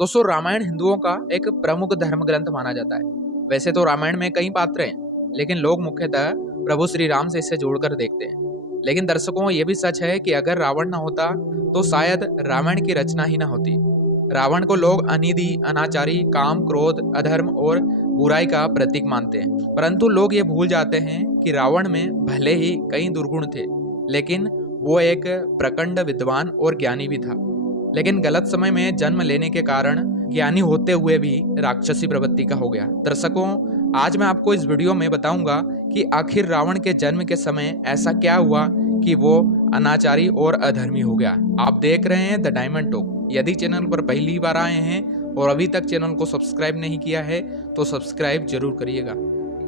दोस्तों, रामायण हिंदुओं का एक प्रमुख धर्म ग्रंथ माना जाता है। वैसे तो रामायण में कई पात्र हैं, लेकिन लोग मुख्यतः प्रभु श्री राम से इसे जोड़कर देखते हैं। लेकिन दर्शकों, ये भी सच है कि अगर रावण न होता तो शायद रामायण की रचना ही न होती। रावण को लोग अनिधि, अनाचारी, काम, क्रोध, अधर्म और बुराई का प्रतीक मानते हैं। परंतु लोग ये भूल जाते हैं कि रावण में भले ही कई दुर्गुण थे, लेकिन वो एक प्रचंड विद्वान और ज्ञानी भी था। लेकिन गलत समय में जन्म लेने के कारण ज्ञानी होते हुए भी राक्षसी प्रवृत्ति का हो गया। दर्शकों, आज मैं आपको इस वीडियो में बताऊंगा कि आखिर रावण के जन्म के समय ऐसा क्या हुआ कि वो अनाचारी और अधर्मी हो गया। आप देख रहे हैं द डायमंड टॉक। यदि चैनल पर पहली बार आए हैं और अभी तक चैनल को सब्सक्राइब नहीं किया है तो सब्सक्राइब जरूर करिएगा।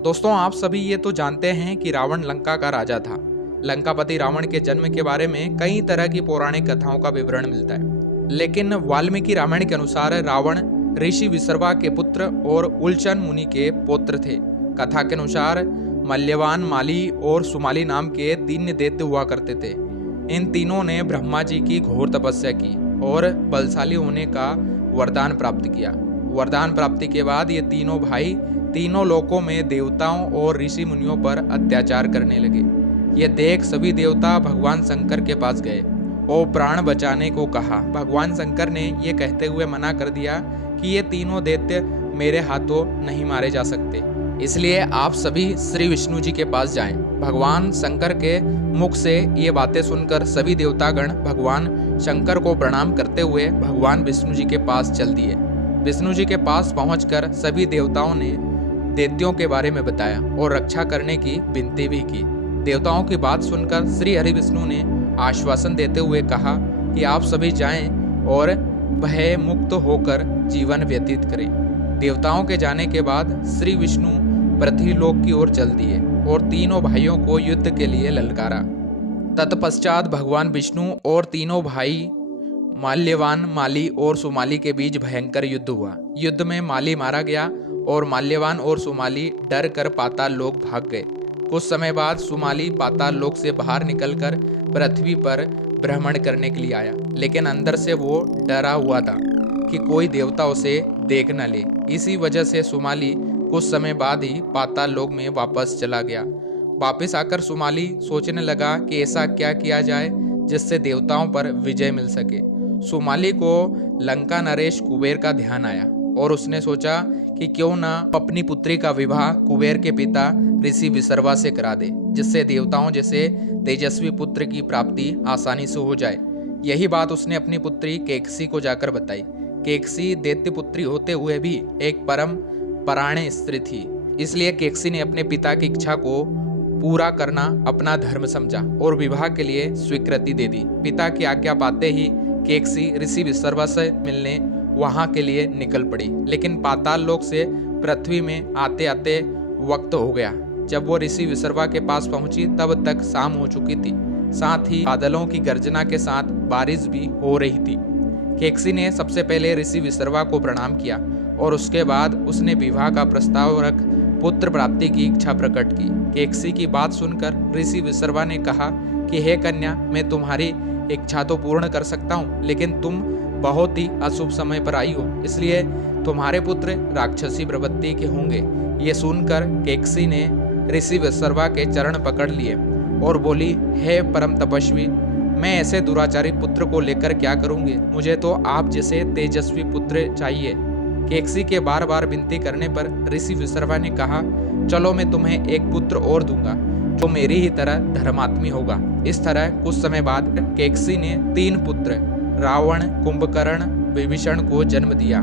दोस्तों, आप सभी ये तो जानते हैं कि रावण लंका का राजा था। लंकापति रावण के जन्म के बारे में कई तरह की पौराणिक कथाओं का विवरण मिलता है, लेकिन वाल्मीकि रामायण के अनुसार रावण ऋषि विसर्वा के पुत्र और उलचन मुनि के पौत्र थे। कथा के अनुसार मल्यवान, माली और सुमाली नाम के 3 दैत्य हुआ करते थे। इन तीनों ने ब्रह्मा जी की घोर तपस्या की और बलशाली होने का वरदान प्राप्त किया। वरदान प्राप्ति के बाद ये तीनों भाई तीनों लोकों में देवताओं और ऋषि मुनियों पर अत्याचार करने लगे। ये देख सभी देवता भगवान शंकर के पास गए और प्राण बचाने को कहा। भगवान शंकर ने ये कहते हुए मना कर दिया कि ये तीनों दैत्य मेरे हाथों नहीं मारे जा सकते, इसलिए आप सभी श्री विष्णु जी के पास जाएं। भगवान शंकर के मुख से ये बातें सुनकर सभी देवतागण भगवान शंकर को प्रणाम करते हुए भगवान विष्णु जी के पास चल दिए। विष्णु जी के पास पहुंचकर सभी देवताओं ने दैत्यों के बारे में बताया और रक्षा करने की विनती भी की। देवताओं की बात सुनकर श्री हरि विष्णु ने आश्वासन देते हुए कहा कि आप सभी जाएं और भय मुक्त होकर जीवन व्यतीत करें। देवताओं के जाने के बाद श्री विष्णु पृथ्वीलोक की ओर चल दिए और तीनों भाइयों को युद्ध के लिए ललकारा। तत्पश्चात भगवान विष्णु और तीनों भाई माल्यवान, माली और सुमाली के बीच भयंकर युद्ध हुआ। युद्ध में माली मारा गया और माल्यवान और सुमाली डर कर पाताल लोक भाग गए। कुछ समय बाद सुमाली पाताल लोक से बाहर निकलकर पृथ्वी पर भ्रमण करने के लिए आया, लेकिन अंदर से वो डरा हुआ था कि कोई देवता उसे देख न ले। इसी वजह से सुमाली कुछ समय बाद ही पाताल लोक में वापस चला गया। वापस आकर सुमाली सोचने लगा कि ऐसा क्या किया जाए जिससे देवताओं पर विजय मिल सके। सुमाली को लंका नरेश कुबेर का ध्यान आया और उसने सोचा कि क्यों ना अपनी पुत्री का विवाह कुबेर के पिता ऋषि विसर्वा से करा दे, जिससे देवताओं जैसे तेजस्वी पुत्र की प्राप्ति आसानी से हो जाए। यही बात उसने अपनी पुत्री केकसी को जाकर बताई। केकसी दैत्य पुत्री होते हुए भी एक परम परायण स्त्री थी, इसलिए केकसी ने अपने पिता की इच्छा को पूरा करना अपना धर्म समझा और विवाह के लिए स्वीकृति दे दी। पिता की आज्ञा पाते ही केकसी ऋषि विसर्वा से मिलने वहां के लिए निकल पड़ी, लेकिन पाताल लोक से पृथ्वी में आते आते वक्त हो गया। जब वो ऋषि विसर्वा के पास पहुंची तब तक शाम हो चुकी थी। साथ ही बादलों की गर्जना के साथ बारिश भी हो रही थी। केकसी ने सबसे पहले ऋषि विसर्वा को प्रणाम किया और उसके बाद उसने विवाह का प्रस्ताव रख पुत्र प्राप्ति की इच्छा प्रकट की। केकसी की बात सुनकर ऋषि विसर्वा ने कहा कि हे कन्या, मैं तुम्हारी इच्छा तो पूर्ण कर सकता हूँ, लेकिन तुम बहुत ही अशुभ समय पर आई हो, इसलिए तुम्हारे पुत्र राक्षसी प्रवृत्ति के होंगे। ये सुनकर केकसी ने ऋषि विसर्वा के चरण पकड़ लिए और बोली, हे परम तपस्वी, मैं ऐसे दुराचारी पुत्र को लेकर क्या करूंगी? मुझे तो आप जैसे तेजस्वी पुत्र चाहिए। केकसी के बार बार विनती करने पर ऋषि विसर्वा ने कहा, चलो मैं तुम्हें एक पुत्र और दूंगा जो मेरी ही तरह धर्मात्मी होगा। इस तरह कुछ समय बाद केकसी ने 3 पुत्र रावण, कुंभकर्ण, विभीषण को जन्म दिया।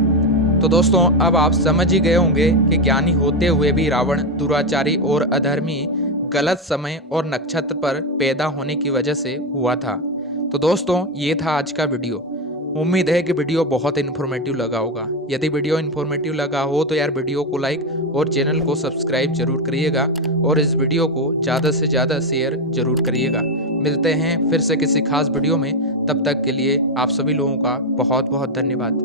तो दोस्तों, अब आप समझ ही गए होंगे कि ज्ञानी होते हुए भी रावण दुराचारी और अधर्मी गलत समय और नक्षत्र पर पैदा होने की वजह से हुआ था। तो दोस्तों, ये था आज का वीडियो। उम्मीद है कि वीडियो बहुत इन्फॉर्मेटिव लगा होगा। यदि वीडियो इन्फॉर्मेटिव लगा हो तो यार वीडियो को लाइक और चैनल को सब्सक्राइब जरूर करिएगा और इस वीडियो को ज़्यादा से ज़्यादा शेयर जरूर करिएगा। मिलते हैं फिर से किसी खास वीडियो में, तब तक के लिए आप सभी लोगों का बहुत बहुत धन्यवाद।